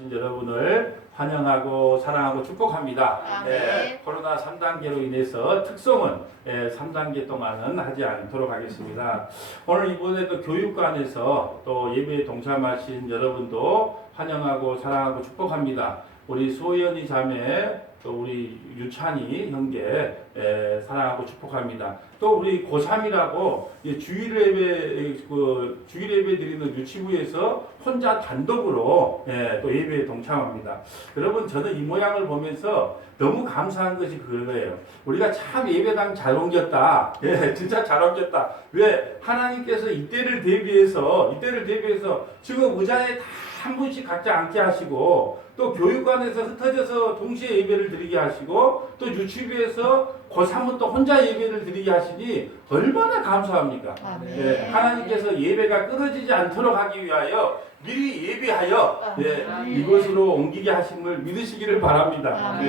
여러분을 환영하고 사랑하고 축복합니다. 네. 코로나 3단계로 인해서 특송은 3단계 동안은 하지 않도록 하겠습니다. 오늘 이번에도 교육관에서 또 예배에 동참하신 여러분도 환영하고 사랑하고 축복합니다. 우리 소연이 자매, 또 우리 유찬이 형제 사랑하고 축복합니다. 또 우리 고3이라고 주일 예배 드리는 유치부에서 혼자 단독으로 또 예배에 동참합니다. 여러분, 저는 이 모양을 보면서 너무 감사한 것이 그거예요. 우리가 참 예배당 잘 옮겼다. 진짜 잘 옮겼다. 왜? 하나님께서 이때를 대비해서 지금 의자에 다 한 분씩 각자 앉게 하시고, 또 교육관에서 흩어져서 동시에 예배를 드리게 하시고, 또 유치부에서 고3은 또 혼자 예배를 드리게 하시니 얼마나 감사합니까? 하나님께서 예배가 끊어지지 않도록 하기 위하여 미리 예배하여 이곳으로 옮기게 하심을 믿으시기를 바랍니다.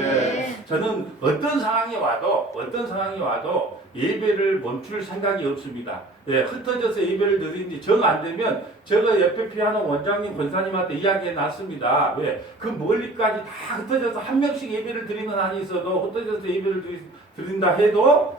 저는 어떤 상황이 와도 예배를 멈출 생각이 없습니다. 흩어져서 예배를 드리는지 정 안 되면 제가 옆에 피하는 원장님 권사님한테 이야기해 놨습니다. 왜? 그 멀리까지 다 흩어져서 한 명씩 예배를 드리는 한이 있어도 흩어져서 예배를 드린다 해도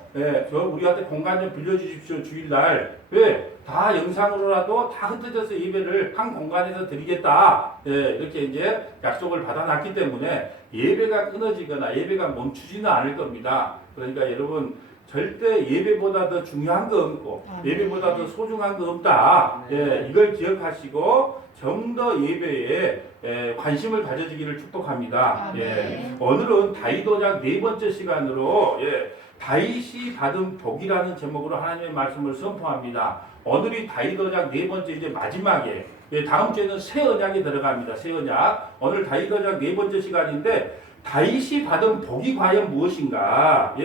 우리한테 공간 좀 빌려주십시오. 주일날. 왜? 다 영상으로라도 다 흩어져서 예배를 한 공간에서 드리겠다. 이렇게 이제 약속을 받아놨기 때문에 예배가 끊어지거나 예배가 멈추지는 않을 겁니다. 그러니까 여러분, 절대 예배보다 더 중요한 거 없고 예배보다 더 소중한 거 없다. 이걸 기억하시고 좀 더 예배에 관심을 가져주기를 축복합니다. 오늘은 다윗도장 4번째 시간으로 다윗이 받은 복이라는 제목으로 하나님의 말씀을 선포합니다. 오늘이 다윗도장 4번째 이제 마지막에 다음 주에는 새 언약이 들어갑니다. 새 언약. 오늘 다윗도장 4번째 시간인데 다윗이 받은 복이 과연 무엇인가?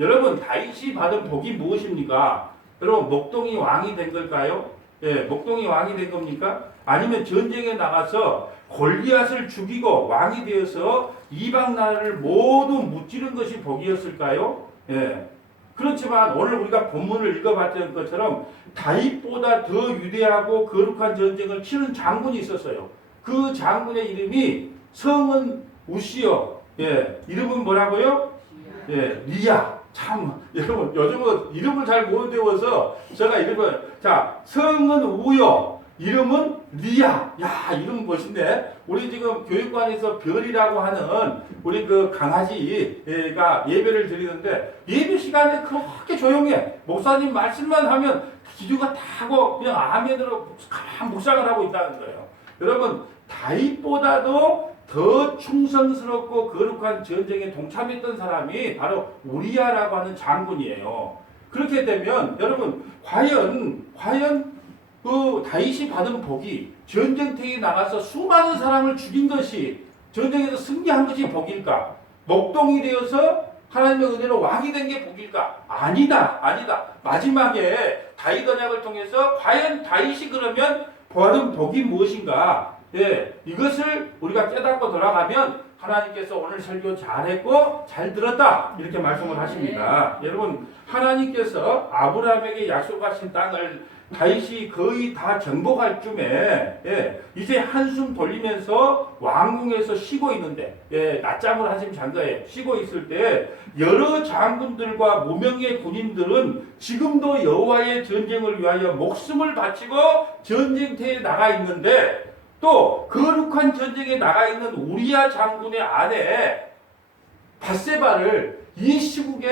여러분, 다윗이 받은 복이 무엇입니까? 여러분, 목동이 왕이 된 걸까요? 목동이 왕이 된 겁니까? 아니면 전쟁에 나가서 골리앗을 죽이고 왕이 되어서 이방 나라를 모두 무찌른 것이 복이었을까요? 그렇지만 오늘 우리가 본문을 읽어봤던 것처럼 다윗보다 더 위대하고 거룩한 전쟁을 치른 장군이 있었어요. 그 장군의 이름이 성은 우시요. 이름은 뭐라고요? 리야. 참, 여러분, 요즘은 이름을 잘 못 외워서 제가 성은 우요. 이름은 리야. 야, 이름 멋있네. 우리 지금 교육관에서 별이라고 하는 우리 그 강아지가 예배를 드리는데 예배 시간에 그렇게 조용해. 목사님 말씀만 하면 기류가 타고 그냥 아멘으로 가만 묵상을 하고 있다는 거예요. 여러분, 다윗보다도 더 충성스럽고 거룩한 전쟁에 동참했던 사람이 바로 우리야라고 하는 장군이에요. 그렇게 되면 여러분, 과연 그 다윗이 받은 복이 전쟁터에 나가서 수많은 사람을 죽인 것이, 전쟁에서 승리한 것이 복일까? 목동이 되어서 하나님의 은혜로 왕이 된 게 복일까? 아니다. 마지막에 다윗 언약을 통해서 과연 다윗이 그러면 받은 복이 무엇인가? 이것을 우리가 깨닫고 돌아가면 하나님께서 오늘 설교 잘했고 잘 들었다, 이렇게 말씀을 하십니다. 여러분, 하나님께서 아브라함에게 약속하신 땅을 다윗이 거의 다 정복할 쯤에 이제 한숨 돌리면서 왕궁에서 쉬고 있는데, 낮잠을 한숨 잔 거예요. 쉬고 있을 때 여러 장군들과 무명의 군인들은 지금도 여호와의 전쟁을 위하여 목숨을 바치고 전쟁터에 나가 있는데, 또 거룩한 전쟁에 나가 있는 우리야 장군의 아내 밧세바를 이 시국에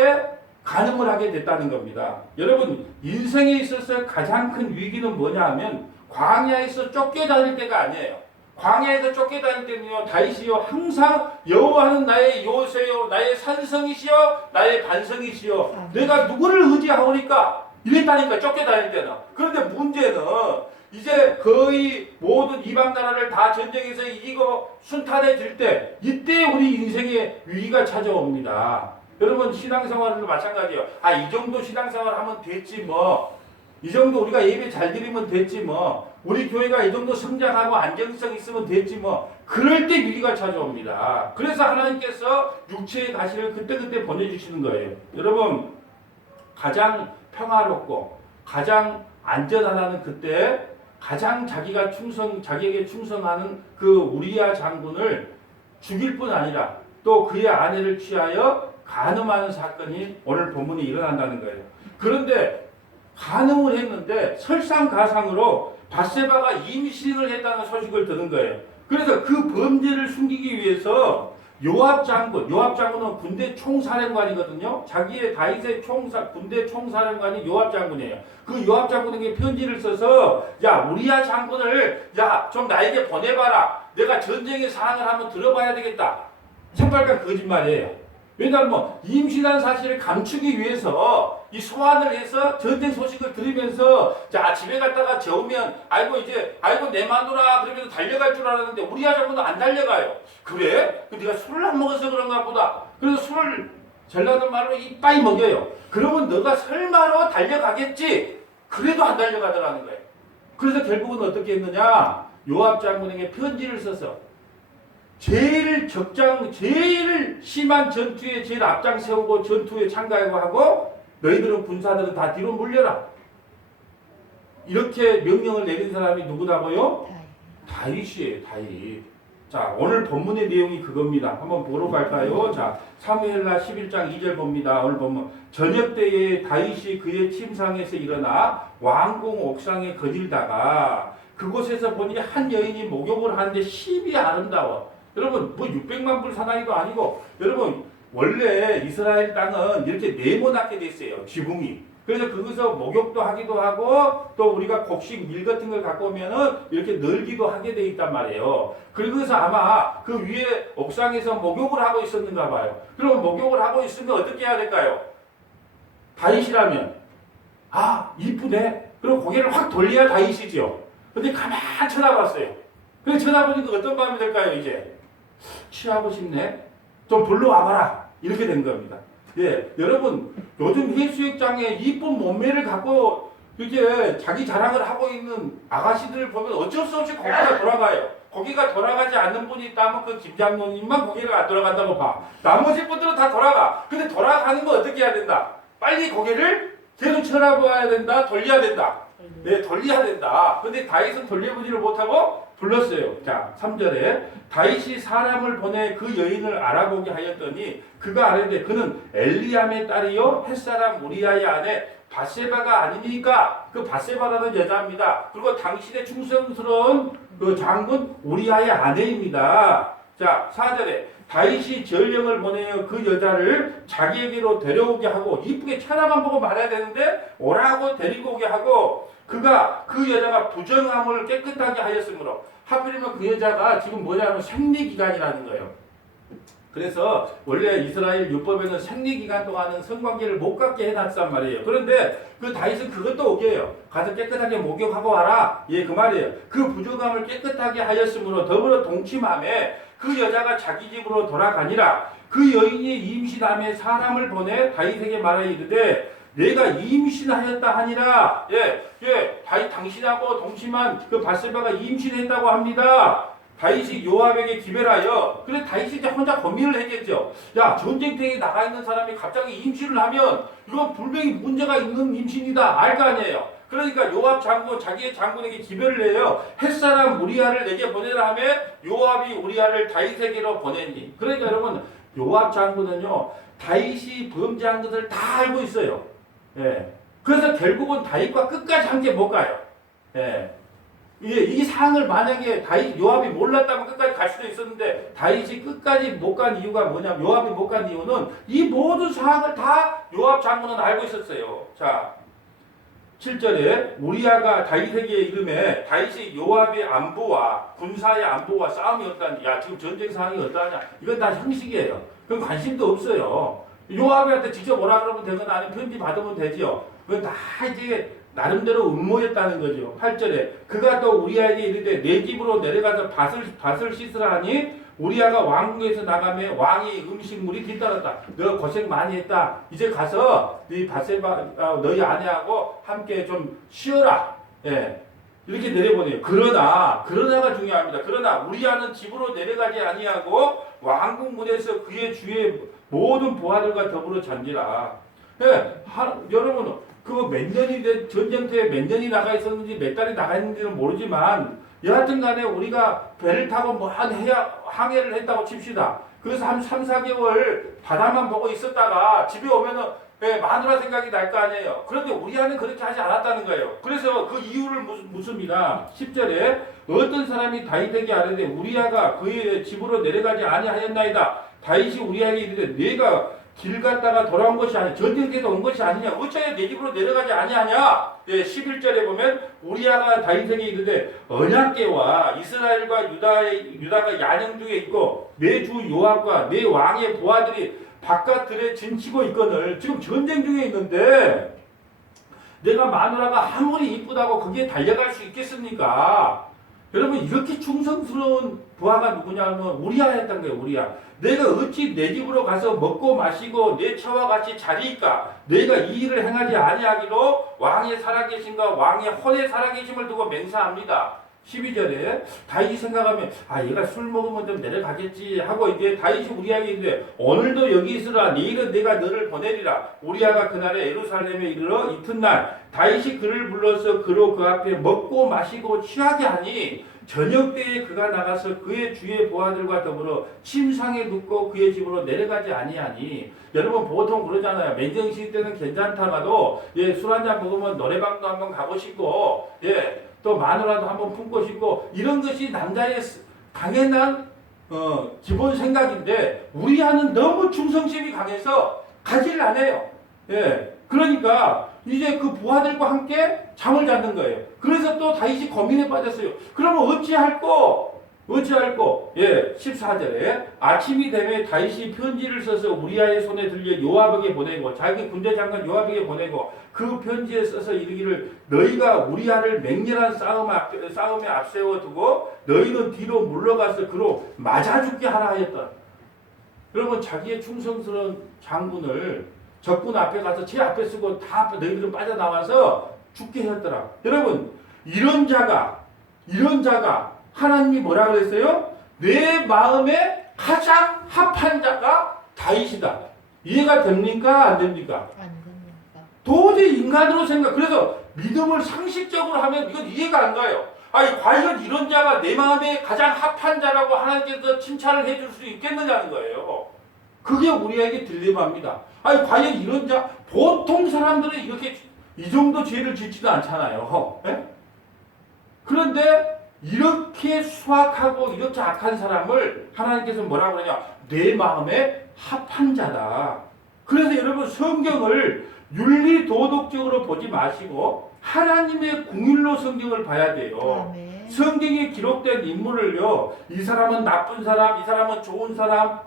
간음을 하게 됐다는 겁니다. 여러분, 인생에 있어서 가장 큰 위기는 뭐냐 하면 광야에서 쫓겨다닐 때가 아니에요. 광야에서 쫓겨다닐 때는요, 다윗이요, 항상 여호와는 나의 요새요, 나의 산성이시요, 나의 반성이시요, 내가 누구를 의지하오니까 이랬다니까, 쫓겨다닐 때는. 그런데 문제는 이제 거의 모든 이방 나라를 다 전쟁에서 이기고 순탄해질 때, 이때 우리 인생에 위기가 찾아옵니다. 여러분, 신앙생활도 마찬가지예요. 이 정도 신앙생활 하면 됐지 뭐. 이 정도 우리가 예배 잘 드리면 됐지 뭐. 우리 교회가 이 정도 성장하고 안정성 있으면 됐지 뭐. 그럴 때 위기가 찾아옵니다. 그래서 하나님께서 육체의 가시를 그때그때 보내주시는 거예요. 여러분, 가장 평화롭고 가장 안전하다는 그때 가장 자기에게 충성하는 그 우리야 장군을 죽일 뿐 아니라 또 그의 아내를 취하여 간음하는 사건이 오늘 본문에 일어난다는 거예요. 그런데 간음을 했는데 설상가상으로 밧세바가 임신을 했다는 소식을 들은 거예요. 그래서 그 범죄를 숨기기 위해서 요압 장군은 군대 총사령관이거든요. 자기의 다윗의 군대 총사령관이 요압 장군이에요. 그 요압 장군에게 편지를 써서 야 우리야 장군을 야 좀 나에게 보내봐라. 내가 전쟁의 상황을 한번 들어봐야 되겠다. 새빨간 거짓말이에요. 왜냐하면 임신한 사실을 감추기 위해서 이 소환을 해서 전쟁 소식을 들으면서 자 집에 갔다가 재우면 아이고 내 마누라 그러면서 달려갈 줄 알았는데 우리야 장군은 안 달려가요. 그래? 네가 술을 안 먹어서 그런가 보다. 그래서 술을 전라도 말로 이빠이 먹여요. 그러면 너가 설마로 달려가겠지. 그래도 안 달려가더라는 거예요. 그래서 결국은 어떻게 했느냐? 요압 장군에게 편지를 써서 제일 심한 전투에 제일 앞장 세우고 전투에 참가하고 너희들은 군사들은 다 뒤로 물려라. 이렇게 명령을 내린 사람이 누구라고요? 다윗이에요. 다윗. 자, 오늘 본문의 내용이 그겁니다. 한번 보러 갈까요? 자, 사무엘하 11장 2절 봅니다. 오늘 본문. 저녁 때에 다윗이 그의 침상에서 일어나 왕궁 옥상에 거닐다가 그곳에서 보니 한 여인이 목욕을 하는데 심히 아름다워. 여러분, 뭐 600만 불 사나이도 아니고, 여러분, 원래 이스라엘 땅은 이렇게 네모나게 돼 있어요. 지붕이. 그래서 거기서 목욕도 하기도 하고, 또 우리가 곡식 밀 같은 걸 갖고 오면은 이렇게 널기도 하게 돼 있단 말이에요. 그래서 아마 그 위에 옥상에서 목욕을 하고 있었는가 봐요. 그러면 목욕을 하고 있으면 어떻게 해야 될까요? 다윗이라면, 아, 이쁘네. 그럼 고개를 확 돌려야 다윗이죠. 근데 가만 쳐다봤어요. 그래서 쳐다보니까 어떤 마음이 들까요, 이제? 취하고 싶네? 좀 불러와봐라. 이렇게 된 겁니다. 예, 여러분, 요즘 해수욕장에 이쁜 몸매를 갖고 이렇게 자기 자랑을 하고 있는 아가씨들을 보면 어쩔 수 없이 고개가 돌아가요. 고개가 돌아가지 않는 분이 있다면 그 김장로님만 고개가 안 돌아간다고 봐. 나머지 분들은 다 돌아가. 근데 돌아가는 거 어떻게 해야 된다? 빨리 고개를 계속 쳐다봐야 된다. 돌려야 된다. 네, 돌려야 된다. 근데 다윗은 돌려보지를 못하고 불렀어요. 자, 3절에 다윗이 사람을 보내 그 여인을 알아보게 하였더니 그가 아뢰되 그는 엘리암의 딸이요 햇사람 우리아의 아내 밧세바가 아니니까. 그 밧세바라는 여자입니다. 그리고 당신의 충성스러운 그 장군 우리아의 아내입니다. 자, 4절에 다윗이 전령을 보내어 그 여자를 자기에게로 데려오게 하고 이쁘게 쳐다만 보고 말해야 되는데 오라고 데리고 오게 하고 그가 그 여자가 부정함을 깨끗하게 하였으므로 하필이면 그 여자가 지금 뭐냐면 생리기간이라는 거예요. 그래서 원래 이스라엘 율법에는 생리기간 동안은 성관계를 못 갖게 해놨단 말이에요. 그런데 그 다윗은 그것도 오게요. 가서 깨끗하게 목욕하고 와라. 예, 그 말이에요. 그 부정함을 깨끗하게 하였으므로 더불어 동침함에 그 여자가 자기 집으로 돌아가니라. 그 여인이 임신함에 사람을 보내 다윗에게 말하여 이르되 내가 임신하였다 하니라. 다윗 당신하고 동침한 그 밧세바가 임신했다고 합니다. 다윗이 요압에게 기별하여. 그래 다윗이 이제 혼자 고민을 했겠죠. 야, 전쟁터에 나가 있는 사람이 갑자기 임신을 하면 이건 분명히 문제가 있는 임신이다 알 거 아니에요. 그러니까 요압 장군 자기의 장군에게 기별을 해요. 햇사람 우리아를 내게 보내라 하며 요압이 우리아를 다윗에게로 보냈니. 그러니까 여러분 요압 장군은요 다윗이 범죄한 것을 다 알고 있어요. 예. 그래서 결국은 다윗과 끝까지 함께 못 가요. 예. 이 상황을 만약에 요압이 몰랐다면 끝까지 갈 수도 있었는데 다윗이 끝까지 못 간 이유가 뭐냐면 요압이 못 간 이유는 이 모든 상황을 다 요압 장군은 알고 있었어요. 자, 7절에 우리아가 다윗에게 이름에 다윗이 요압의 안부와 군사의 안부와 싸움이 어떠하냐. 야, 지금 전쟁 상황이 어떠하냐. 이건 다 형식이에요. 그건 관심도 없어요. 요압한테 직접 오라 그러면 되거나 아니면 편지 받으면 되지요. 그건 다 이제 나름대로 음모였다는 거죠. 8절에 그가 또 우리아에게 이르되 내 집으로 내려가서 밭을 씻으라 하니 우리아가 왕궁에서 나가며 왕의 음식물이 뒤따랐다. 너 고생 많이 했다. 이제 가서 네 밧세바 너희 아내하고 함께 좀 쉬어라. 예. 이렇게 내려보내요. 그러나가 중요합니다. 그러나 우리아는 집으로 내려가지 아니하고 왕궁 문에서 그의 주의 모든 부하들과 더불어 잔지라. 예, 여러분 그거 몇 년이 전쟁터에 몇 년이 나가 있었는지 몇 달이 나가 있는지는 모르지만 여하튼 간에 우리가 배를 타고 뭐 한 항해를 했다고 칩시다. 그래서 한 3, 4개월 바다만 보고 있었다가 집에 오면은 마누라 생각이 날 거 아니에요. 그런데 우리 아는 그렇게 하지 않았다는 거예요. 그래서 그 이유를 묻습니다. 10절에 어떤 사람이 다윗에게 아뢰되 우리아가 그의 집으로 내려가지 아니하였나이다. 다윗이 우리아에게 이르되 네가 길 갔다가 돌아온 것이 아니냐, 전쟁터에서 온 것이 아니냐, 어찌하여 내 집으로 내려가지 아니하냐. 11절에 보면 우리아가 다윗에게 이르되 언약궤와 이스라엘과 유다가 야영 중에 있고 내 주 요압과 내 왕의 부하들이 바깥들에 진치고 있거늘. 지금 전쟁 중에 있는데 내가 마누라가 아무리 이쁘다고 거기에 달려갈 수 있겠습니까? 여러분, 이렇게 충성스러운 부하가 누구냐면 우리아였던 거예요. 우리아. 내가 어찌 내 집으로 가서 먹고 마시고 내 처와 같이 자리이까? 내가 이 일을 행하지 아니하기로 왕의 살아계심과 왕의 혼의 살아계심을 두고 맹세합니다. 12절에 다윗이 생각하면 얘가 술 먹으면 좀 내려가겠지 하고 이제 다윗이 우리아에게 이르되 오늘도 여기 있으라. 내일은 내가 너를 보내리라. 우리아가 그날에 예루살렘에 이르러 이튿날 다윗이 그를 불러서 그로 그 앞에 먹고 마시고 취하게 하니 저녁 때에 그가 나가서 그의 주의 부하들과 더불어 침상에 눕고 그의 집으로 내려가지 아니하니. 여러분, 보통 그러잖아요. 맨정신 때는 괜찮다가도 술 한잔 먹으면 노래방도 한번 가고 싶고 또 마누라도 한번 품고 싶고, 이런 것이 남자의 당연한 기본 생각인데 우리아는 너무 충성심이 강해서 가지를 안 해요. 그러니까 이제 그 부하들과 함께 잠을 잤는 거예요. 그래서 또 다윗이 고민에 빠졌어요. 그러면 어찌할꼬? 14절에 아침이 되매 다윗이 편지를 써서 우리아의 손에 들려 요압에게 보내고, 자기 군대 장관 요압에게 보내고, 그 편지에 써서 이르기를 너희가 우리아를 맹렬한 싸움에 앞세워 두고 너희는 뒤로 물러가서 그로 맞아 죽게 하라 하였다. 여러분, 자기의 충성스러운 장군을 적군 앞에 가서 제 앞에 쓰고 다 너희들은 빠져나와서 죽게 했더라. 여러분, 이런 자가 하나님이 뭐라 그랬어요? 내 마음에 가장 합한 자가 다윗이다. 이해가 됩니까? 안 됩니까? 안 됩니까? 도저히 인간으로 그래서 믿음을 상식적으로 하면 이건 이해가 안 가요. 과연 이런 자가 내 마음에 가장 합한 자라고 하나님께서 칭찬을 해줄 수 있겠느냐는 거예요. 그게 우리에게 딜레마입니다. 과연 이런 자, 보통 사람들은 이렇게 이 정도 죄를 짓지도 않잖아요. 그런데 이렇게 수악하고 이렇게 악한 사람을 하나님께서 뭐라고 그러냐? 내 마음에 합한 자다. 그래서 여러분, 성경을 윤리 도덕적으로 보지 마시고 하나님의 궁율로 성경을 봐야 돼요. 아멘. 성경에 기록된 인물을요, 이 사람은 나쁜 사람, 이 사람은 좋은 사람,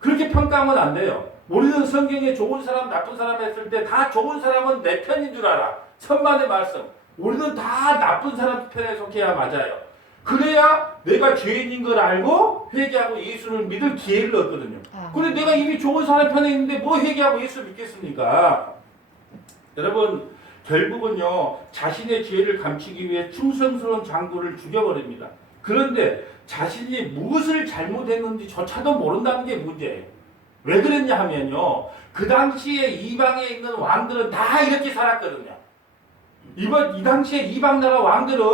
그렇게 평가하면 안 돼요. 우리는 성경에 좋은 사람, 나쁜 사람 했을 때 다 좋은 사람은 내 편인 줄 알아. 천만의 말씀. 우리는 다 나쁜 사람 편에 속해야 맞아요. 그래야 내가 죄인인 걸 알고 회개하고 예수를 믿을 기회를 얻거든요. 그런데 내가 이미 좋은 사람 편에 있는데 뭐 회개하고 예수 믿겠습니까? 여러분, 결국은요, 자신의 죄를 감추기 위해 충성스러운 장군을 죽여버립니다. 그런데 자신이 무엇을 잘못했는지 조차도 모른다는 게 문제예요. 왜 그랬냐 하면요, 그 당시에 이방에 있는 왕들은 다 이렇게 살았거든요. 이 당시에 이방 나라 왕들은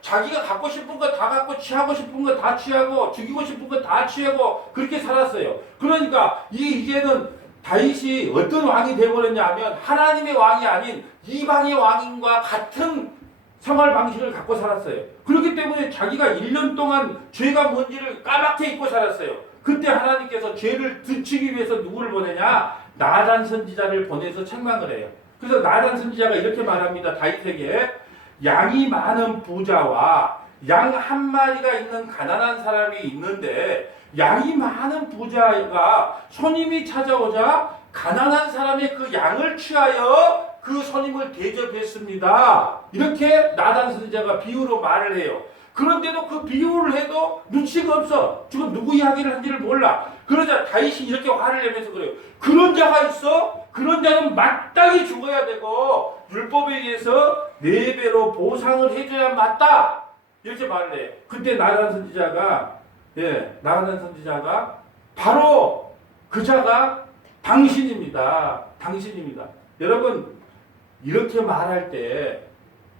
자기가 갖고 싶은 거 다 갖고, 취하고 싶은 거 다 취하고, 죽이고 싶은 거 다 취하고, 그렇게 살았어요. 그러니까 이제는 다윗이 어떤 왕이 되어버렸냐 하면 하나님의 왕이 아닌 이방의 왕인과 같은 생활 방식을 갖고 살았어요. 그렇기 때문에 자기가 1년 동안 죄가 뭔지를 까맣게 잊고 살았어요. 그때 하나님께서 죄를 들추기 위해서 누구를 보내냐? 나단 선지자를 보내서 책망을 해요. 그래서 나단 선지자가 이렇게 말합니다. 다윗에게 양이 많은 부자와 양 한 마리가 있는 가난한 사람이 있는데, 양이 많은 부자가 손님이 찾아오자 가난한 사람의 그 양을 취하여 그 손님을 대접했습니다. 이렇게 나단 선지자가 비유로 말을 해요. 그런데도 그 비유를 해도 눈치가 없어. 지금 누구 이야기를 한지를 몰라. 그러자 다윗이 이렇게 화를 내면서 그래요. 그런 자가 있어? 그런 자는 마땅히 죽어야 되고 율법에 의해서 4배로 보상을 해줘야 맞다. 이렇게 말을 해요. 그때 나단 선지자가 바로 그 자가 당신입니다. 여러분, 이렇게 말할 때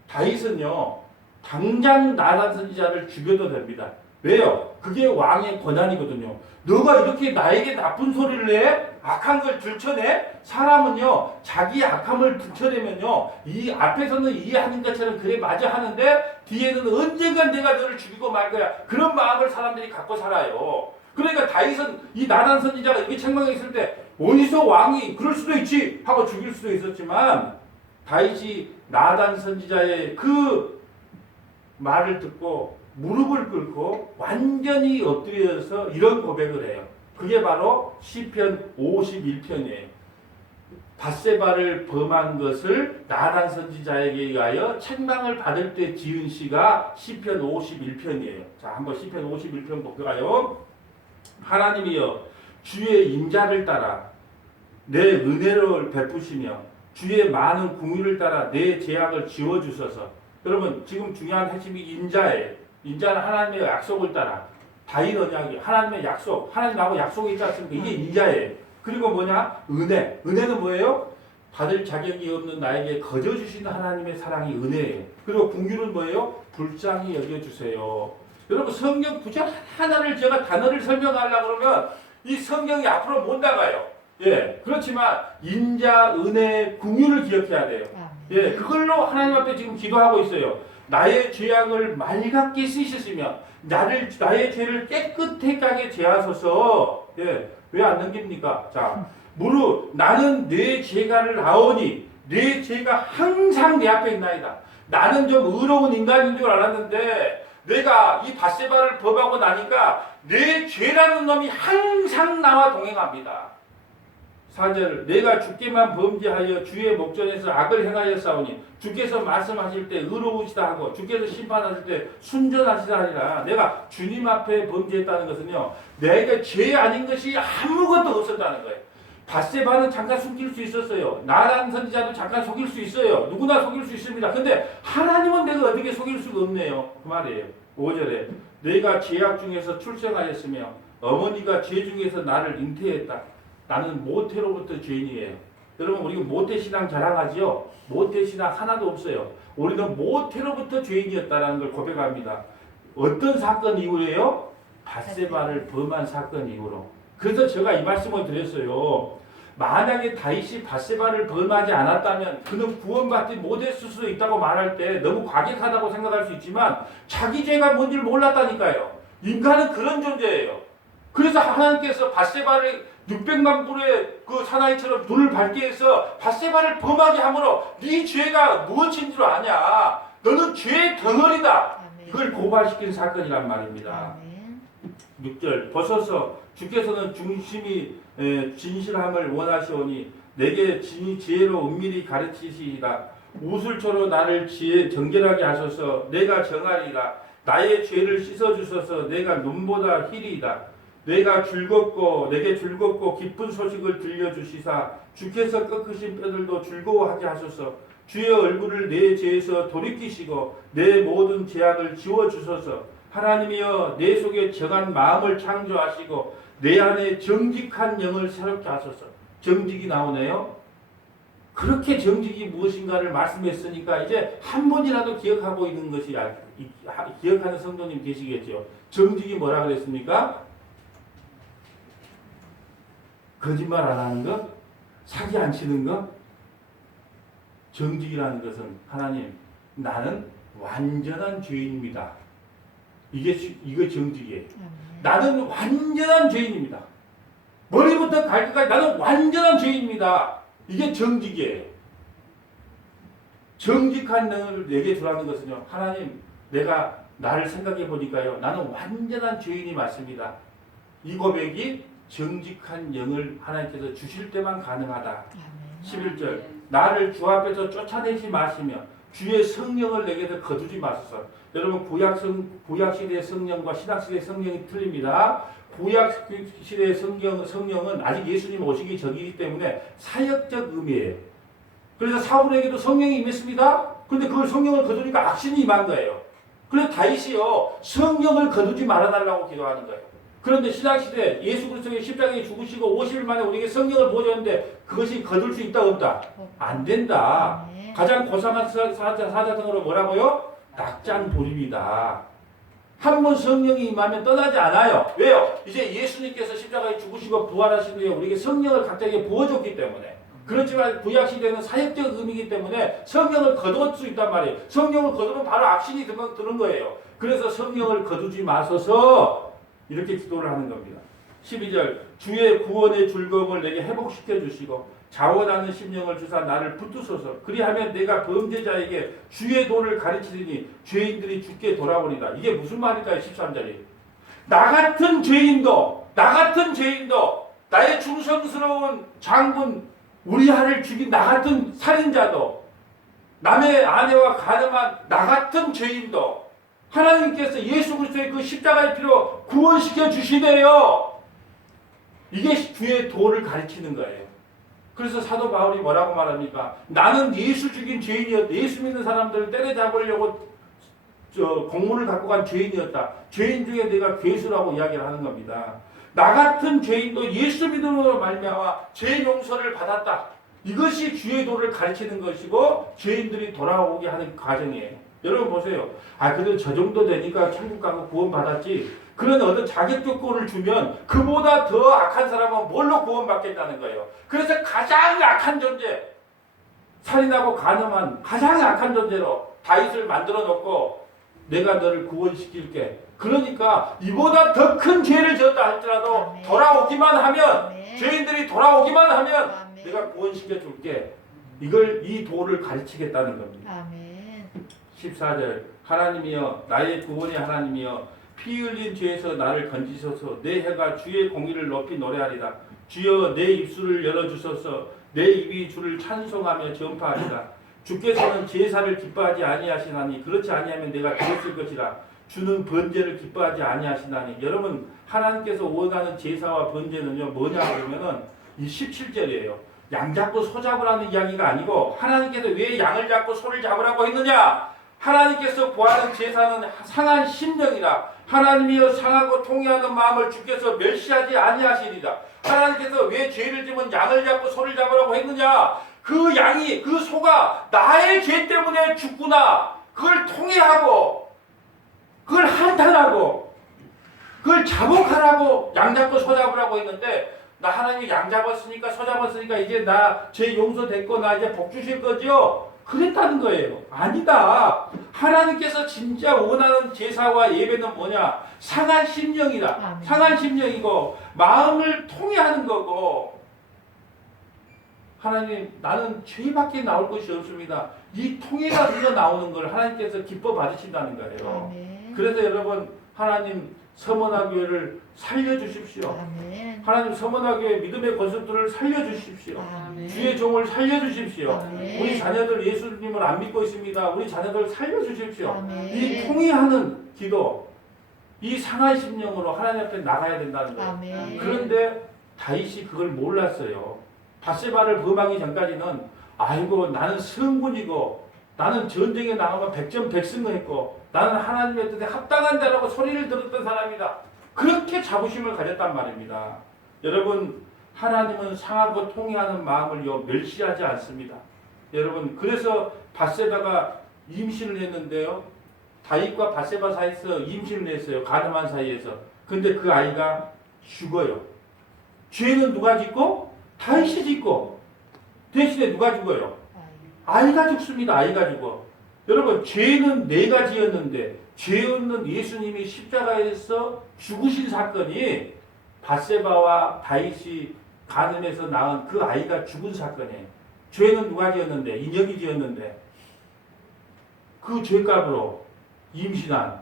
다윗은요 당장 나단 선지자를 죽여도 됩니다. 왜요? 그게 왕의 권한이거든요. 너가 이렇게 나에게 나쁜 소리를 내? 악한 걸 들춰내? 사람은요 자기 악함을 들춰내면요 이 앞에서는 이해하는 것처럼 그래 맞아 하는데 뒤에는 언젠간 내가 너를 죽이고 말 거야. 그런 마음을 사람들이 갖고 살아요. 그러니까 다윗은 이 나단 선지자가 이렇게 책망에 있을 때 어디서 왕이 그럴 수도 있지 하고 죽일 수도 있었지만 다윗이 나단 선지자의 그 말을 듣고 무릎을 꿇고 완전히 엎드려서 이런 고백을 해요. 그게 바로 시편 51편이에요. 밧세바를 범한 것을 나단 선지자에게 의하여 책망을 받을 때 지은 시가 시편 51편이에요. 자, 한번 시편 51편 볼까요? 하나님이여 주의 인자를 따라 내 은혜를 베푸시며 주의 많은 궁유를 따라 내 죄악을 지워주소서. 여러분 지금 중요한 핵심이 인자예요. 인자는 하나님의 약속을 따라 다윗 언약이 하나님의 약속, 하나님 나하고 약속이 있지 않습니까? 이게 인자예요. 그리고 뭐냐? 은혜. 은혜는 뭐예요? 받을 자격이 없는 나에게 거저 주시는 하나님의 사랑이 은혜예요. 그리고 궁유는 뭐예요? 불쌍히 여겨주세요. 여러분 성경 구절 하나를 제가 단어를 설명하려고 그러면 이 성경이 앞으로 못 나가요. 예, 그렇지만 인자, 은혜, 궁유를 기억해야 돼요. 예, 그걸로 하나님 앞에 지금 기도하고 있어요. 나의 죄악을 맑게 씻으시며 나의 죄를 깨끗하게 제하소서. 예, 왜 안 넘깁니까? 자, 무릇 나는 내 죄가를 아오니 내 죄가 항상 내 앞에 있나이다. 나는 좀 의로운 인간인 줄 알았는데 내가 이 밧세바를 범하고 나니까 내 죄라는 놈이 항상 나와 동행합니다. 4절 내가 주께만 범죄하여 주의 목전에서 악을 행하여 싸우니 주께서 말씀하실 때 의로우시다 하고 주께서 심판하실 때 순전하시다 하니라. 내가 주님 앞에 범죄했다는 것은요 내가 죄 아닌 것이 아무것도 없었다는 거예요. 밧세바는 잠깐 숨길 수 있었어요. 나단 선지자도 잠깐 속일 수 있어요. 누구나 속일 수 있습니다. 근데 하나님은 내가 어떻게 속일 수가 없네요. 그 말이에요. 5절에 내가 죄악 중에서 출생하였으며 어머니가 죄 중에서 나를 잉태했다. 나는 모태로부터 죄인이에요. 여러분 우리가 모태신앙 자랑하지요? 모태신앙 하나도 없어요. 우리는 모태로부터 죄인이었다는 걸 고백합니다. 어떤 사건 이후에요? 밧세바를 범한 사건 이후로. 그래서 제가 이 말씀을 드렸어요. 만약에 다윗이 밧세바를 범하지 않았다면 그는 구원받지 못했을 수도 있다고 말할 때 너무 과격하다고 생각할 수 있지만 자기 죄가 뭔지를 몰랐다니까요. 인간은 그런 존재예요. 그래서 하나님께서 밧세바를 600만 불의 그 사나이처럼 눈을 밝게 해서 밧세바를 범하게 함으로 네 죄가 무엇인 줄 아냐. 너는 죄의 덩어리다. 이걸 고발시킨 사건이란 말입니다. 6절 벗어서 주께서는 중심이 진실함을 원하시오니 내게 지혜로 은밀히 가르치시리다. 우슬초로 나를 정결하게 하소서. 내가 정하리라. 나의 죄를 씻어주소서. 내가 눈보다 희리이다. 내게 즐겁고 기쁜 소식을 들려주시사 주께서 꺾으신 뼈들도 즐거워하게 하소서. 주의 얼굴을 내 죄에서 돌이키시고 내 모든 죄악을 지워주소서. 하나님이여 내 속에 정한 마음을 창조하시고 내 안에 정직한 영을 새롭게 하소서. 정직이 나오네요. 그렇게 정직이 무엇인가를 말씀했으니까 이제 한 번이라도 기억하고 있는 것이 기억하는 성도님 계시겠죠. 정직이 뭐라 그랬습니까? 거짓말 안 하는 것, 사기 안 치는 것. 정직이라는 것은 하나님, 나는 완전한 죄인입니다. 이거 정직이에요. 나는 완전한 죄인입니다. 머리부터 발끝까지 나는 완전한 죄인입니다. 이게 정직이에요. 정직한 능을 내게 주라는 것은요, 하나님, 내가 나를 생각해 보니까요, 나는 완전한 죄인이 맞습니다. 이 고백이 정직한 영을 하나님께서 주실 때만 가능하다. 11절 나를 주 앞에서 쫓아내지 마시며 주의 성령을 내게서 거두지 마소서. 여러분 구약시대의 성령과 신약시대의 성령이 틀립니다. 구약시대의 성령은 아직 예수님 오시기 전이기 때문에 사역적 의미예요. 그래서 사울에게도 성령이 임했습니다. 그런데 그걸 성령을 거두니까 악신이 임한 거예요. 그래서 다윗이요 성령을 거두지 말아달라고 기도하는 거예요. 그런데 신약시대 예수 그리스도의 십자가에 죽으시고 50일 만에 우리에게 성령을 보여줬는데 그것이 거둘 수 있다 없다? 안 된다. 가장 고상한 사자성어로 뭐라고요? 낙장불입이다. 한 번 성령이 임하면 떠나지 않아요. 왜요? 이제 예수님께서 십자가에 죽으시고 부활하신 후에 우리에게 성령을 각자에게 부어줬기 때문에. 그렇지만 구약시대는 사역적 의미이기 때문에 성령을 거둘 수 있단 말이에요. 성령을 거두면 바로 악신이 드는 거예요. 그래서 성령을 거두지 마소서 이렇게 기도를 하는 겁니다. 12절 주의 구원의 즐거움을 내게 회복시켜 주시고 자원하는 심령을 주사 나를 붙드소서. 그리하면 내가 범죄자에게 주의 도를 가르치리니 죄인들이 주께 돌아오리다. 이게 무슨 말일까요? 13절이 나 같은 죄인도 나의 충성스러운 장군 우리아를 죽인 나 같은 살인자도 남의 아내와 가늠한 나 같은 죄인도 하나님께서 예수 그리스도의 그 십자가의 피로 구원시켜 주시네요. 이게 주의 도를 가르치는 거예요. 그래서 사도 바울이 뭐라고 말합니까? 나는 예수 죽인 죄인이었다. 예수 믿는 사람들을 때려잡으려고 공문을 갖고 간 죄인이었다. 죄인 중에 내가 괴수라고 이야기를 하는 겁니다. 나 같은 죄인도 예수 믿음으로 말미암아 죄 용서를 받았다. 이것이 주의 도를 가르치는 것이고 죄인들이 돌아오게 하는 과정이에요. 여러분 보세요. 그래도 저 정도 되니까 천국 가고 구원 받았지. 그런 어떤 자격 조건을 주면 그보다 더 악한 사람은 뭘로 구원받겠다는 거예요. 그래서 가장 악한 존재, 살인하고 간음한 가장 악한 존재로 다윗을 만들어 놓고 내가 너를 구원시킬게. 그러니까 이보다 더 큰 죄를 지었다 할지라도 아멘. 돌아오기만 하면 아멘. 죄인들이 돌아오기만 하면 아멘. 내가 구원시켜 줄게. 이 도를 가르치겠다는 겁니다. 아멘. 14절 하나님이여 나의 구원의 하나님이여 피 흘린 죄에서 나를 건지소서. 내 혀가 주의 공의를 높이 노래하리다. 주여 내 입술을 열어주소서. 내 입이 주를 찬송하며 전파하리다. 주께서는 제사를 기뻐하지 아니하시나니 그렇지 아니하면 내가 들었을 것이라. 주는 번제를 기뻐하지 아니하시나니. 여러분 하나님께서 원하는 제사와 번제는요 뭐냐 그러면은 이 17절이에요. 양 잡고 소 잡으라는 이야기가 아니고 하나님께서 왜 양을 잡고 소를 잡으라고 했느냐? 하나님께서 구하는 제사는 상한 심령이라. 하나님이여 상하고 통회하는 마음을 주께서 멸시하지 아니하시리라. 하나님께서 왜 죄를 지면 양을 잡고 소를 잡으라고 했느냐? 그 양이 그 소가 나의 죄 때문에 죽구나. 그걸 통회하고 그걸 한탄하고 그걸 자복하라고 양 잡고 소 잡으라고 했는데 나 하나님이 양 잡았으니까 소 잡았으니까 이제 나 죄 용서됐고 나 이제 복 주실 거죠? 그랬다는 거예요. 아니다. 하나님께서 진짜 원하는 제사와 예배는 뭐냐? 상한 심령이다. 아멘. 상한 심령이고 마음을 통회하는 거고. 하나님 나는 죄밖에 나올 것이 없습니다. 이 통회가 흘러 나오는 걸 하나님께서 기뻐 받으신다는 거예요. 아멘. 그래서 여러분 하나님 서머나교회를 살려주십시오. 아멘. 하나님 서머나교회 믿음의 권속들을 살려주십시오. 아멘. 주의 종을 살려주십시오. 아멘. 우리 자녀들 예수님을 안 믿고 있습니다. 우리 자녀들 살려주십시오. 아멘. 이 통회하는 기도, 이 상한 심령으로 하나님 앞에 나가야 된다는 거예요. 아멘. 그런데 다윗이 그걸 몰랐어요. 밧세바를 범하기 전까지는 아이고 나는 성군이고 나는 전쟁에 나가면 백전백승을 했고 나는 하나님의 뜻에 합당한 자라고 소리를 들었던 사람이다. 그렇게 자부심을 가졌단 말입니다. 여러분 하나님은 상하고 통회하는 마음을 멸시하지 않습니다. 여러분 그래서 밧세바가 임신을 했는데요. 다윗과 밧세바 사이에서 임신을 했어요. 가늠한 사이에서. 근데 그 아이가 죽어요. 죄는 누가 짓고? 다윗이 짓고. 대신에 누가 죽어요? 아이가 죽습니다. 아이가 죽어. 여러분 죄는 내가 지었는데 죄 없는 예수님이 십자가에서 죽으신 사건이 밧세바와 다윗이 간음해서 낳은 그 아이가 죽은 사건이에요. 죄는 누가 지었는데? 인형이 지었는데 그 죄값으로 임신한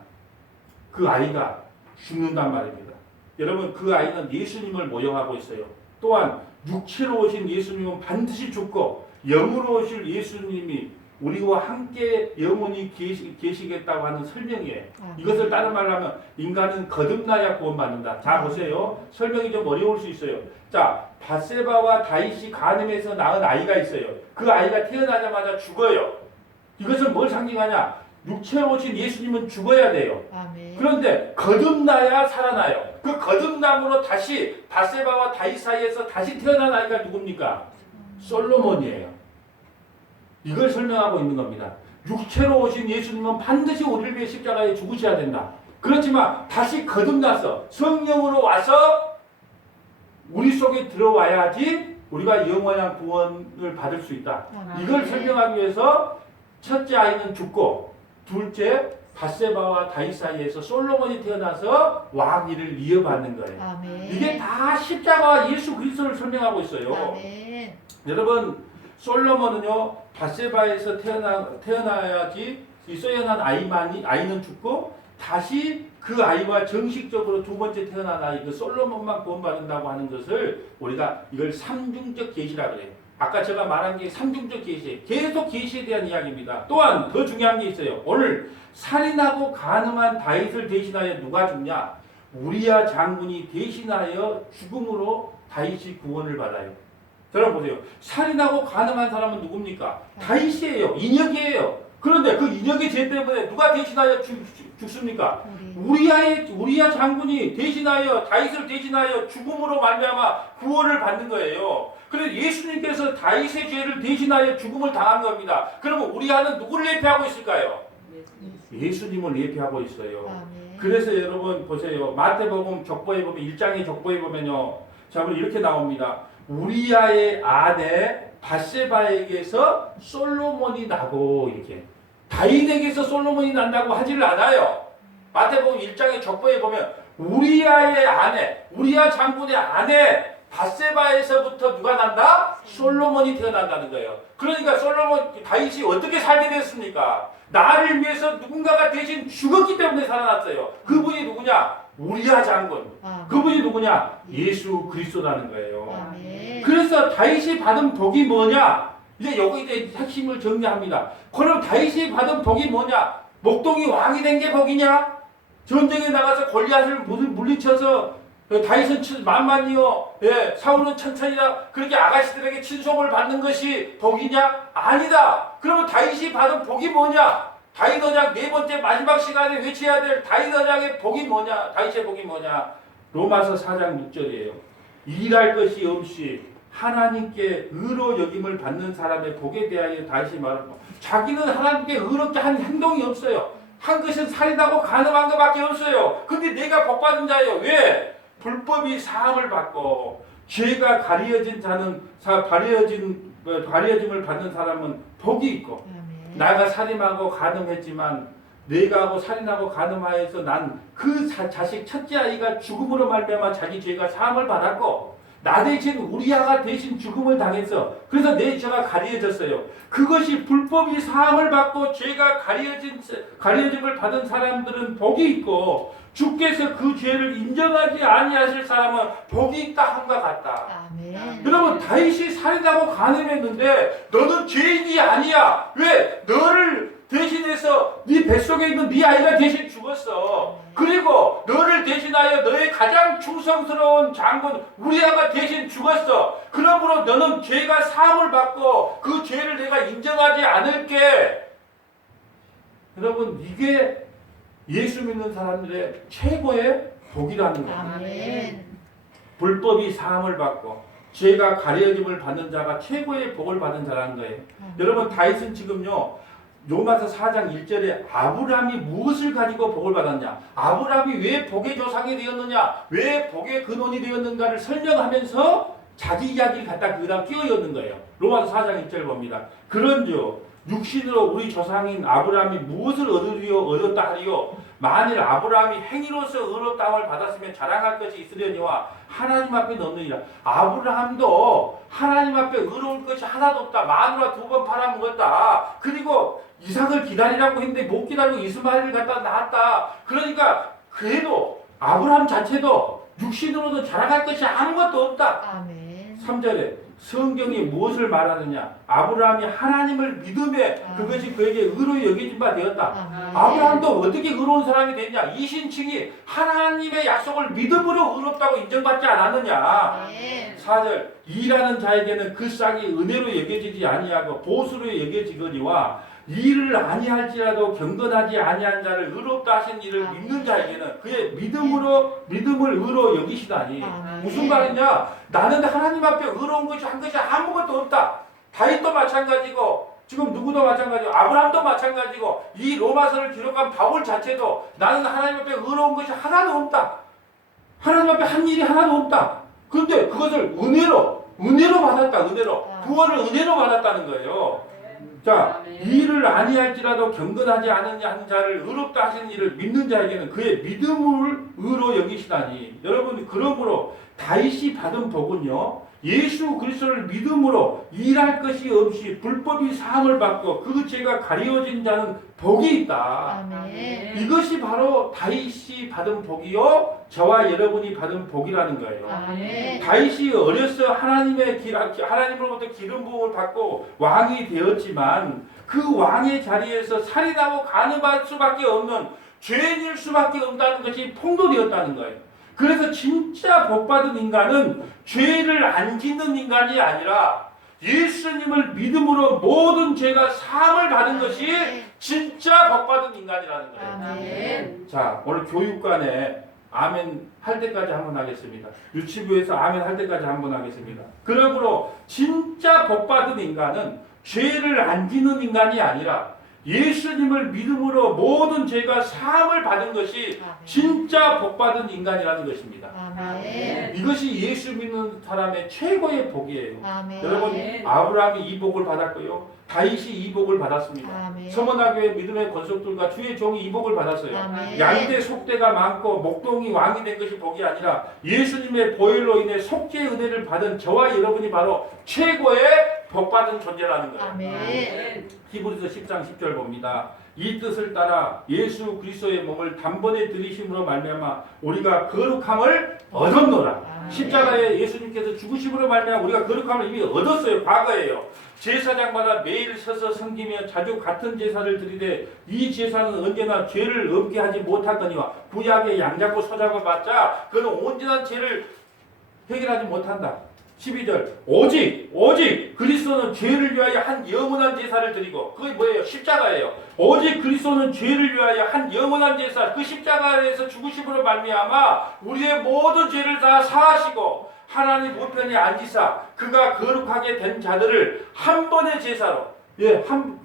그 아이가 죽는단 말입니다. 여러분 그 아이는 예수님을 모형하고 있어요. 또한 육체로 오신 예수님은 반드시 죽고 영으로 오실 예수님이 우리와 함께 영원히 계시겠다고 하는 설명이에요. 이것을 다른 말로 하면 인간은 거듭나야 구원받는다. 자 보세요. 설명이 좀 어려울 수 있어요. 자 밧세바와 다윗이 간음해서 낳은 아이가 있어요. 그 아이가 태어나자마자 죽어요. 이것은 뭘 상징하냐? 육체로 오신 예수님은 죽어야 돼요. 아멘. 그런데 거듭나야 살아나요. 그 거듭남으로 다시 바세바와 다윗 사이에서 다시 태어난 아이가 누굽니까? 솔로몬이에요. 이걸 설명하고 있는 겁니다. 육체로 오신 예수님은 반드시 우리를 위해 십자가에 죽으셔야 된다. 그렇지만 다시 거듭나서 성령으로 와서 우리 속에 들어와야지 우리가 영원한 구원을 받을 수 있다. 이걸 설명하기 위해서 첫째 아이는 죽고 둘째 바세바와 다윗 사이에서 솔로몬이 태어나서 왕위를 이어받는 거예요. 아멘. 이게 다 십자가와 예수 그리스도를 설명하고 있어요. 아멘. 여러분 솔로몬은요 바세바에서 태어나야지 있어야 한 아이는 죽고 다시 그 아이와 정식적으로 두 번째 태어난 아이 그 솔로몬만 구원받는다고 하는 것을 우리가 이걸 삼중적 계시라 그래요. 아까 제가 말한 게 삼중적 계시, 계속 계시에 대한 이야기입니다. 또한 더 중요한 게 있어요. 오늘 살인하고 간음한 다윗을 대신하여 누가 죽냐? 우리야 장군이 대신하여 죽음으로 다윗이 구원을 받아요. 여러분 보세요. 살인하고 간음한 사람은 누굽니까? 다윗이에요. 인역이에요. 그런데 그 인역의 죄 때문에 누가 대신하여 죽습니까? 우리야 장군이 대신하여 다윗을 대신하여 죽음으로 말미암아 구원을 받는 거예요. 그래서 예수님께서 다윗의 죄를 대신하여 죽음을 당한 겁니다. 그러면 우리야는 누구를 예표하고 있을까요? 예수님을 예표하고 있어요. 아멘. 그래서 여러분 보세요. 마태복음 족보에 보면 1장의 족보에 보면요. 자, 이렇게 나옵니다. 우리야의 아내 바세바에게서 솔로몬이 나고 이렇게 다윗에게서 솔로몬이 난다고 하지를 않아요. 마태복음 1장의 족보에 보면 우리야의 아내, 우리야 장군의 아내 바세바에서부터 누가 난다? 솔로몬이 태어난다는 거예요. 그러니까 다윗이 어떻게 살게 됐습니까? 나를 위해서 누군가가 대신 죽었기 때문에 살아났어요. 그분이 누구냐? 우리야 장군. 그분이 누구냐? 예수 그리스도라는 거예요. 아멘. 그래서 다윗이 받은 복이 뭐냐? 이제 여기 이제 핵심을 정리합니다. 그럼 다윗이 받은 복이 뭐냐? 목동이 왕이 된 게 복이냐? 전쟁에 나가서 골리앗을 물리쳐서 다윗은 만만이요, 예, 사울은 천천히라 그렇게 아가씨들에게 친송을 받는 것이 복이냐? 아니다. 그러면 다윗이 받은 복이 뭐냐? 다윗 언약 네 번째 마지막 시간에 외쳐야 될 다윗 언약의 복이 뭐냐? 다윗의 복이 뭐냐? 로마서 4장 6절이에요. 일할 것이 없이 하나님께 의로 여김을 받는 사람의 복에 대하여 다윗이 말합니다. 자기는 하나님께 의롭게 한 행동이 없어요. 한 것은 살인하고 간음한 것밖에 없어요. 근데 내가 복받은 자예요. 왜? 불법이 사함을 받고 죄가 가려진 자는 가려짐을 받는 사람은 복이 있고 아멘. 나가 살인하고 간음했지만 내가 하고 살인하고 간음하여서 난 그 자식 첫째 아이가 죽음으로 말미암아 자기 죄가 사함을 받았고 나 대신 우리아가 대신 죽음을 당해서 그래서 내 죄가 가려졌어요. 그것이 불법이 사함을 받고 죄가 가려짐을 받은 사람들은 복이 있고 주께서 그 죄를 인정하지 아니하실 사람은 복이 있다 함과 같다. 아멘. 여러분 다윗이 살인하고 간음했는데 너는 죄인이 아니야. 왜? 너를 대신해서 네 뱃속에 있는 네 아이가 대신 죽었어. 그리고 너를 대신하여 너의 가장 충성스러운 장군 우리아가 대신 죽었어. 그러므로 너는 죄가 사함을 받고 그 죄를 내가 인정하지 않을게. 여러분 이게 예수 믿는 사람들의 최고의 복이라는 거예요. 아멘. 불법이 사함을 받고 죄가 가려짐을 받는 자가 최고의 복을 받은 자라는 거예요. 여러분 다윗은 지금요 로마서 4장 1절에 아브라함이 무엇을 가지고 복을 받았냐? 아브라함이 왜 복의 조상이 되었느냐? 왜 복의 근원이 되었는가를 설명하면서 자기 이야기를 갖다 그다음 끼워 넣는 거예요. 로마서 4장 1절 봅니다. 그런즉 육신으로 우리 조상인 아브라함이 무엇을 얻었다 하리요? 만일 아브라함이 행위로서 의롭다함을 받았으면 자랑할 것이 있으려니와 하나님 앞에 없느니라. 아브라함도 하나님 앞에 의로울 것이 하나도 없다. 마누라 2번 팔아먹었다. 그리고 이삭을 기다리라고 했는데 못 기다리고 이스마엘을 갖다 낳았다. 그러니까 그래도 아브라함 자체도 육신으로도 자랑할 것이 아무것도 없다. 아멘. 3절에 성경이 무엇을 말하느냐? 아브라함이 하나님을 믿음에 그것이 그에게 의로 여겨진 바 되었다. 아멘. 아브라함도 어떻게 의로운 사람이 됐냐? 이신칭이 하나님의 약속을 믿음으로 의롭다고 인정받지 않았느냐? 아멘. 4절 일하는 자에게는 그 싹이 은혜로 여겨지지 아니하고 보수로 여겨지거니와 일을 아니할지라도 경건하지 아니한 자를 의롭다 하신 이를 아멘. 믿는 자에게는 그의 믿음을 의로 여기시다니. 아멘. 무슨 말이냐? 나는 하나님 앞에 의로운 것이 한 것이 아무것도 없다. 다윗도 마찬가지고 지금 누구도 마찬가지고 아브라함도 마찬가지고 이 로마서를 기록한 바울 자체도 나는 하나님 앞에 의로운 것이 하나도 없다. 하나님 앞에 한 일이 하나도 없다. 그런데 그것을 은혜로 받았다. 구원을 은혜로 받았다는 거예요. 자, 일을 아니할지라도 경건하지 않은 한 자를 의롭다 하신 이를 믿는 자에게는 그의 믿음을 의로 여기시다니. 여러분, 그러므로 다윗이 받은 복은요, 예수 그리스도를 믿음으로 일할 것이 없이 불법이 사함을 받고 그 죄가 가려진 자는 복이 있다. 아멘. 이것이 바로 다윗이 받은 복이요, 저와 여러분이 받은 복이라는 거예요. 아멘. 다윗이 어려서 하나님으로부터 기름 부음을 받고 왕이 되었지만 그 왕의 자리에서 살인하고 간음할 수밖에 없는 죄인일 수밖에 없다는 것이 폭로되었다는 거예요. 그래서 진짜 복받은 인간은 죄를 안 짓는 인간이 아니라 예수님을 믿음으로 모든 죄가 사함을 받은 것이 진짜 복받은 인간이라는 거예요. 아멘. 자, 오늘 교육관에 아멘 할 때까지 한번 하겠습니다. 유치부에서 아멘 할 때까지 한번 하겠습니다. 그러므로 진짜 복받은 인간은 죄를 안 짓는 인간이 아니라 예수님을 믿음으로 모든 죄가 사함을 받은 것이 진짜 복받은 인간이라는 것입니다. 아멘. 이것이 예수 믿는 사람의 최고의 복이에요. 아멘. 여러분, 아브라함이 이 복을 받았고요, 다윗이 이 복을 받았습니다. 아멘. 서머나교회 믿음의 권속들과 주의 종이 이 복을 받았어요. 아멘. 양대 속대가 많고 목동이 왕이 된 것이 복이 아니라 예수님의 보혈로 인해 속죄의 은혜를 받은 저와 여러분이 바로 최고의 복받은 존재라는 거예요. 아멘. 히브리서 10장 10절 봅니다. 이 뜻을 따라 예수 그리스도의 몸을 단번에 들이심으로 말미암아 우리가 거룩함을 얻었노라. 아멘. 십자가에 예수님께서 죽으심으로 말미암아 우리가 거룩함을 이미 얻었어요. 과거예요. 제사장마다 매일 서서 섬기며 자주 같은 제사를 드리되 이 제사는 언제나 죄를 없게 하지 못하거니와 구약의 양잡고 소잡아 봤자 그는 온전한 죄를 해결하지 못한다. 12절 오직 그리스도는 죄를 위하여 한 영원한 제사를 드리고 그게 뭐예요? 십자가예요. 오직 그리스도는 죄를 위하여 한 영원한 제사 그 십자가에서 죽으심으로 말미암아 우리의 모든 죄를 다 사하시고 하나님 우편에 앉으사 그가 거룩하게 된 자들을 한 번의 제사로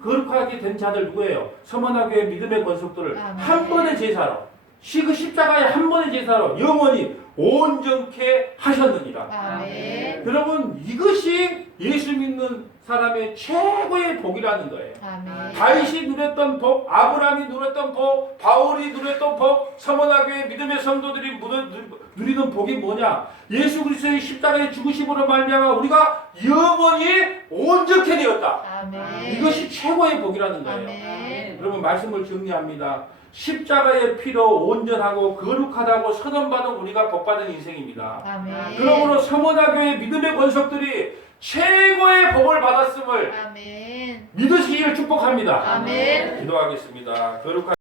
거룩하게 된 자들 누구예요? 서머나교회 믿음의 권속들을 아멘. 한 번의 제사로 그 십자가의 한 번의 제사로 영원히 온전케 하셨느니라. 아멘. 여러분, 이것이 예수 믿는 사람의 최고의 복이라는 거예요. 아멘. 다윗이 누렸던 복, 아브라함이 누렸던 복, 바울이 누렸던 복, 서머나교회 믿음의 성도들이 누리는 복이 뭐냐? 예수 그리스도의 십자가의 죽으심으로 말미암아 우리가 영원히 온전케 되었다. 아멘. 이것이 최고의 복이라는 거예요. 아멘. 여러분, 말씀을 정리합니다. 십자가의 피로 온전하고 거룩하다고 선언받은 우리가 복받은 인생입니다. 아멘. 그러므로 서머나교회 믿음의 권속들이 최고의 복을 받았음을 아멘. 믿으시기를 축복합니다. 아멘. 기도하겠습니다. 거룩한